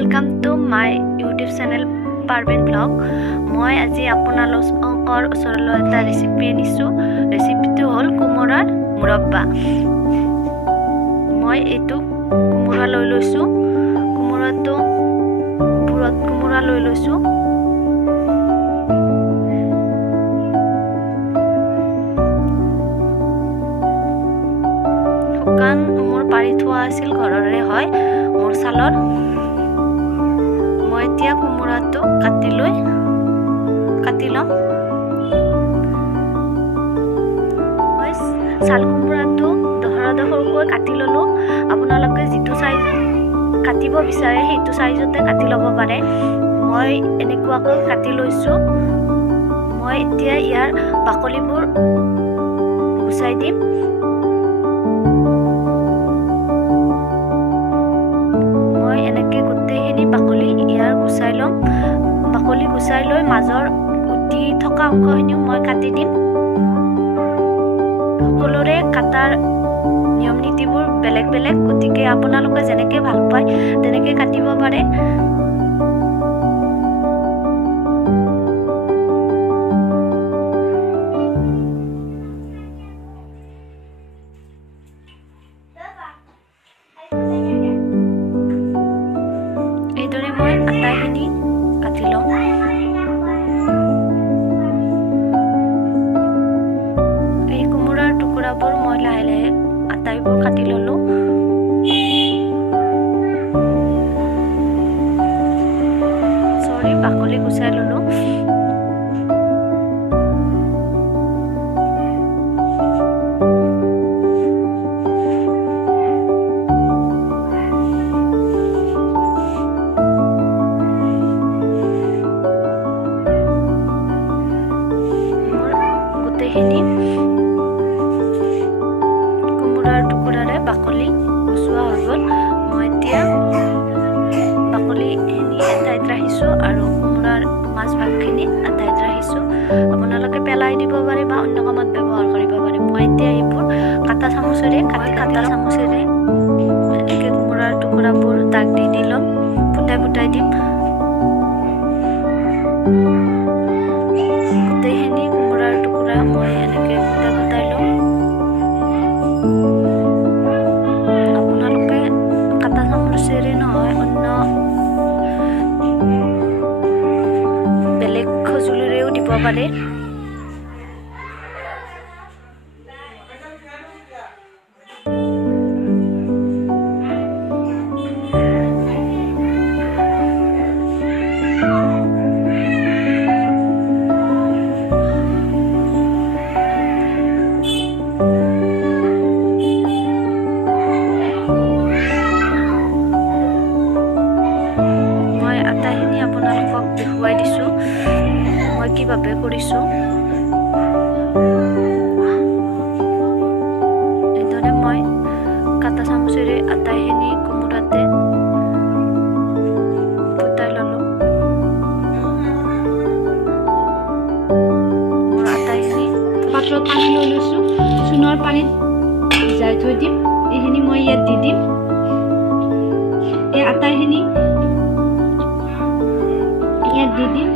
Welcome to my YouTube channel Parveen Vlog. মই আজি আপোনালোকৰ ওচৰলৈ এটা ৰেচিপি আনিছো। ৰেচিপিটো হ'ল কোমোৰাৰ মুৰব্বা। মই এইটো কোমোৰা লৈ লৈছো। কোমোৰাটো পুৰত কোমোৰা লৈ লৈছো। শুকান মোৰ পাৰি থোৱা আছিল ঘৰৰে হয় মোৰ চালৰ। মই এতিয়া কোমোৰাটো কাটি ল'ম। মই চাল কোমোৰাটো দহৰকৈ কাটি ল'লো। আপোনালোকে যিটো সাইজ কাটিব বিচাৰে সেইটো সাইজতে কাটি ল'ব পাৰে। মই এনেকুৱাকৈ কাটি লৈছো। মই এতিয়া ইয়াৰ বাকলিবোৰ গুচাই দিম। বাকলি গুচাই লৈ মাজৰ গুটি থকা অংশখিনিও মই কাটি দিম। সকলোৰে কাটাৰ নিয়ম নীতিবোৰ বেলেগ বেলেগ, গতিকে আপোনালোকে যেনেকে ভাল পায় তেনেকে কাটিব পাৰে। এইদৰে মই আটাইখিনি কাটি লওঁ। এই কোমোৰাৰ টুকুৰাবোৰ মই লাহে লাহে আটাইবোৰ কাটি ল'লো। বাকলি গুচাই ল'লো। কোমোৰাৰ টুকুৰাৰে বাকলি গুচোৱা হৈ গ'ল। মই এতিয়া বাকলিখিনি এঠাইত ৰাখিছোঁ আৰু কোমোৰাৰ মাজভাগখিনি এঠাইত ৰাখিছোঁ। আপোনালোকে পেলাই দিব পাৰে বা অন্য কামত ব্যৱহাৰ কৰিব পাৰে। মই এতিয়া এইবোৰ কাটা চামুচেৰে এনেকৈ কোমোৰাৰ টুকুৰাবোৰ দাগ দি ল'ম, ফুটাই দিম। গোটেইখিনি কোমোৰাৰ টুকুৰা মই এনেকৈ ফুটাই ল'ম। আপোনালোকে কাটা চামুচেৰে নহয় অন্য বেলেগ সঁজুলিৰেও দিব পাৰে। আপোনালোকক দেখুৱাই দিছোঁ মই কিভাৱে কৰিছোঁ। এইদৰে মই কাটা চামুচেৰে আটাইখিনি কোমোৰাতে ফুটাই ল'লোঁ। মোৰ আটাইখিনি পাত্ৰত পানী লৈ লৈছোঁ। চূণৰ পানীত ভিজাই থৈ দিম। এইখিনি মই ইয়াত দি দিম। এই আটাইখিনি ইয়াত দি দিম।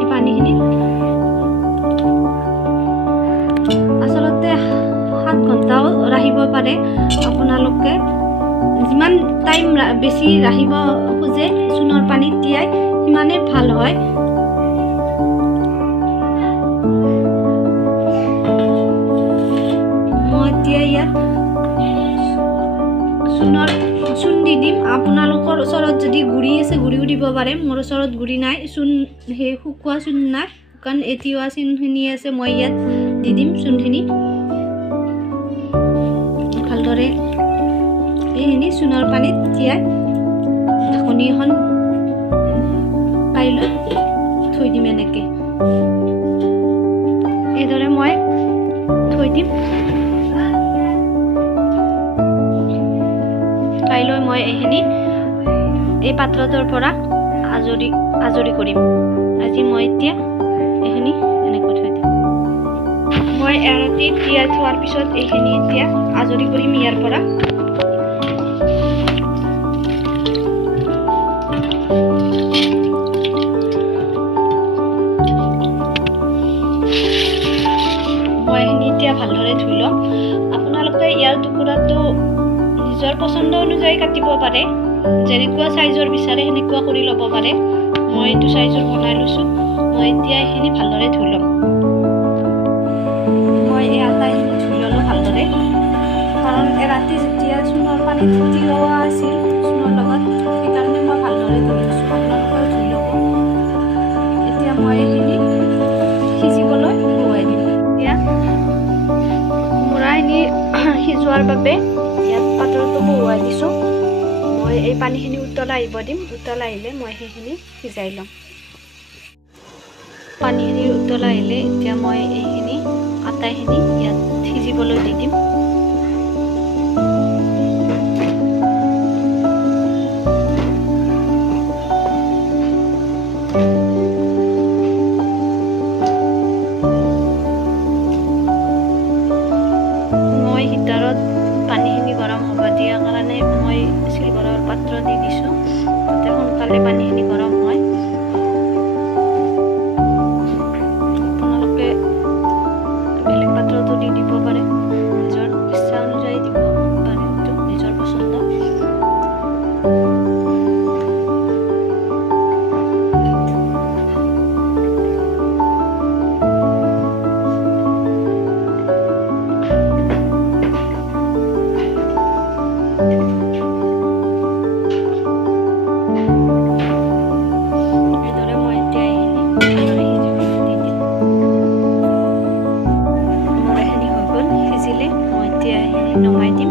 এই পানীখিনি আচলতে 7 ঘণ্টাও ৰাখিব পাৰে। আপোনালোকে যিমান টাইম বেছি ৰাখিব খোজে চূণৰ পানীত তিয়াই সিমানেই ভাল হয়। মই এতিয়া ইয়াত চূণ দি দিম। আপোনালোকৰ ওচৰত যদি গুড়ি আছে গুড়িও দিব পাৰে। মোৰ ওচৰত গুড়ি নাই, সেই শুকোৱা চূণ নাই, কাৰণ এতিয়াও চূণখিনি আছে। মই ইয়াত দি দিম চূণখিনি। ভালদৰে এইখিনি চূণৰ পানীত তিয়াই ঢাকনি এখন পাৰি লৈ থৈ দিম। এনেকৈ এইদৰে মই থৈ দিম। কাইলৈ মই এইখিনি এই পাত্ৰটোৰ পৰা আজৰি কৰিম। আজি মই এতিয়া এইখিনি এনেকৈ থৈ দিম। মই এৰাতি তিয়াই থোৱাৰ পিছত এইখিনি এতিয়া আজৰি কৰিম ইয়াৰ পৰা। নিজৰ পছন্দ অনুযায়ী কাটিব পাৰে, যেনেকুৱা চাইজৰ বিচাৰে সেনেকুৱা কৰি ল'ব পাৰে। মই এইটো চাইজৰ বনাই লৈছোঁ। মই এতিয়া এইখিনি ভালদৰে ধুই ল'ম। মই এই আটাইখিনি ধুই ল'লোঁ ভালদৰে, কাৰণ ৰাতি যেতিয়া চূণৰ পানীত তিয়াৱা আছিল চূণৰ লগত, সেইকাৰণে মই ভালদৰে ধুই লৈছোঁ। আপোনালোকেও ধুই ল'ব। এতিয়া মই এইখিনি সিজিবলৈ বহুৱাই দিম। এতিয়া কোমোৰাখিনি সিজোৱাৰ বাবে ইয়াত পাত্ৰটো বহুৱাই দিছোঁ। মই এই পানীখিনি উতলাই আহিব দিম। উতলাই আহিলে মই সেইখিনি সিজাই ল'ম। পানীখিনি উতলাই আহিলে এতিয়া মই এইখিনি আটাইখিনি ইয়াত সিজিবলৈ দি দিম। মই হিটাৰত পানীখিনি গৰম হ'ব দিয়াৰ কাৰণে মই চিলভাৰৰ পাত্ৰ দি দিছোঁ, যাতে সোনকালে পানীখিনি গৰম হয়। আপোনালোকে বেলেগ পাত্ৰটো দি দিব পাৰে, নিজৰ ইচ্ছা অনুযায়ী দিব পাৰে, এইটো নিজৰ পচন্দ। নমাই দিম।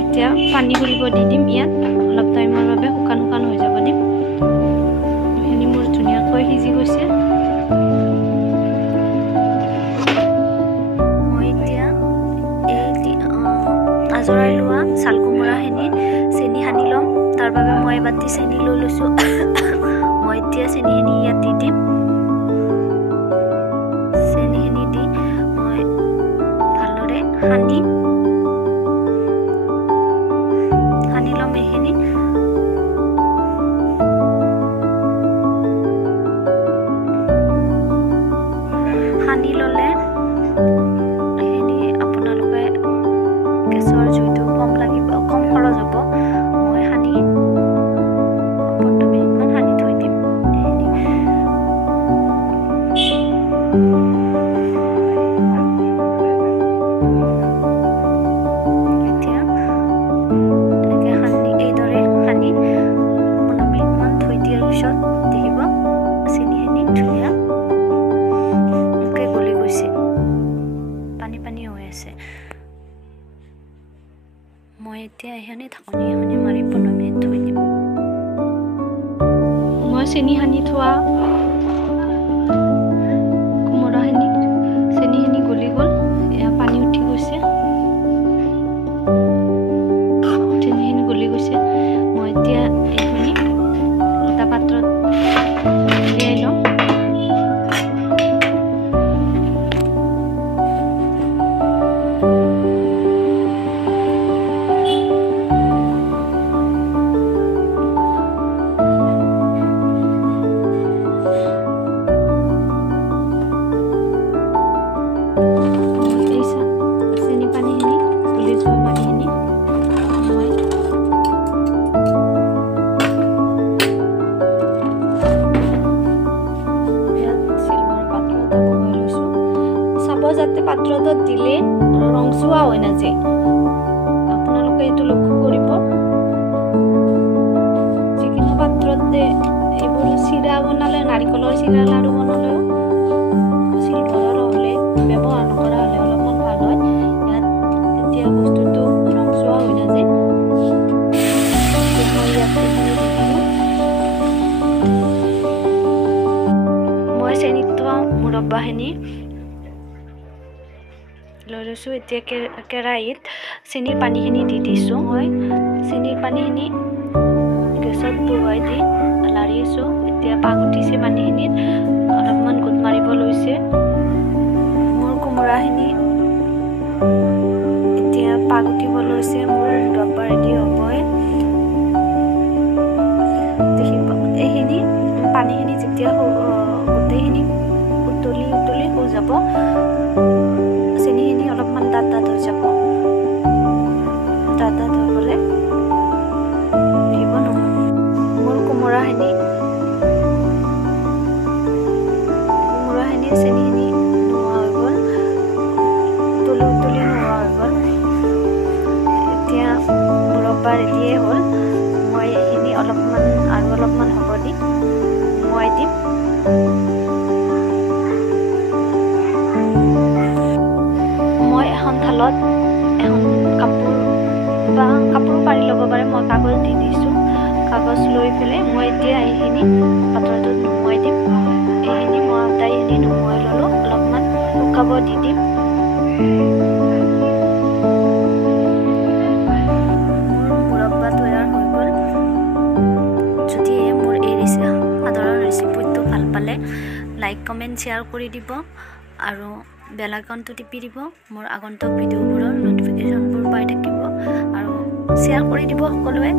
এতিয়া পানী ঘুৰিব দি দিম। ইয়াত অলপ টাইমৰ বাবে শুকান শুকান হৈ যাব দিম। এইখিনি মোৰ ধুনীয়াকৈ সিজি গৈছে। মই এতিয়া এই আজৰাই লোৱা চাল কোমোৰাখিনি চেনি সানি ল'ম। তাৰ বাবে মই এবাটি চেনি লৈ লৈছোঁ। মই এতিয়া চেনিখিনি ইয়াত দি দিম। চেনিখিনি দি মই ভালদৰে সানি ল'ম। এইখিনি সানি ল'লে এইখিনি আপোনালোকে গেছৰ জুইটো কম লাগিব, কম খৰচ হ'ব। মই সানি 15 মিনিটমান সানি থৈ দিম। মই এতিয়া এইখিনি ঢাকনি এখন মাৰি 15 মিনিট থৈ দিম। মই চেনি সানি থোৱা কোমোৰাখিনি চেনিখিনি গলি গ'ল, এয়া পানী উঠি গৈছে, চেনিখিনি গলি গৈছে। মই এতিয়া এইখিনি এটা পাত্ৰত উলিয়াই লওঁ। যাতে পাত্ৰটোত দিলে ৰংচুৱা হৈ নাযায়, আপোনালোকে এইটো লক্ষ্য কৰিব। যিকোনো পাত্ৰতে এইবোৰ চিৰা বনালে, নাৰিকলৰ চিৰা লাড়ু বনালেও চিলভাৰৰ হ'লে ব্যৱহাৰ নকৰা হ'লে অলপমান ভাল হয়। ইয়াত তেতিয়া বস্তুটো ৰংচুৱা হৈ নাযায়। মই চেনিত থোৱা মুৰব্বাখিনি লৈ লৈ লৈছোঁ। এতিয়া কেৰাহীত চেনিৰ পানীখিনি দি দিছোঁ। মই চেনিৰ পানীখিনি গেছত বহুৱাই দি লাৰি আছোঁ। এতিয়া পাগ উঠিছে, পানীখিনিত অলপমান গোট মাৰিব লৈছে। মোৰ কোমোৰাখিনি এতিয়া পাগ উঠিব লৈছে। মোৰ মুৰব্বা ৰেডি হ'বই। এইখিনি পানীখিনি যেতিয়া গোটেইখিনি উতলি হৈ যাব, চেনিখিনি অলপমান ডাঠ হৈ যাব। ডাঠ হৈ গ'লে দিব নহয়। মোৰ কোমোৰাখিনি চেনিখিনি নোহোৱা হৈ গ'ল, উতলি নোহোৱা হৈ গ'ল। এতিয়া মুৰব্বা ৰেডিয়ে হ'ল। মই এইখিনি অলপমান হ'ব দি মই দিম। মই এখন থালত এখন কাপোৰো পাৰি ল'ব পাৰে, মই কাগজ দি দিছোঁ। কাগজ লৈ পেলাই মই এতিয়া এইখিনি পাত্ৰটোত নুমুৱাই দিম। এইখিনি মই আটাইখিনি নুমুৱাই ল'লোঁ, অলপমান শুকাব দি দিম। মোৰ মুৰব্বা তৈয়াৰ হৈ গ'ল। যদি মোৰ এই সাধাৰণ ৰেচিপিটো ভাল পালে লাইক, কমেণ্ট, শ্বেয়াৰ কৰি দিব আৰু বেল আইকনটো টিপি দিব। মোৰ আগন্তুক ভিডিঅ'বোৰৰ ন'টিফিকেশ্যনবোৰ পাই থাকিব আৰু শ্বেয়াৰ কৰি দিব সকলোৱে।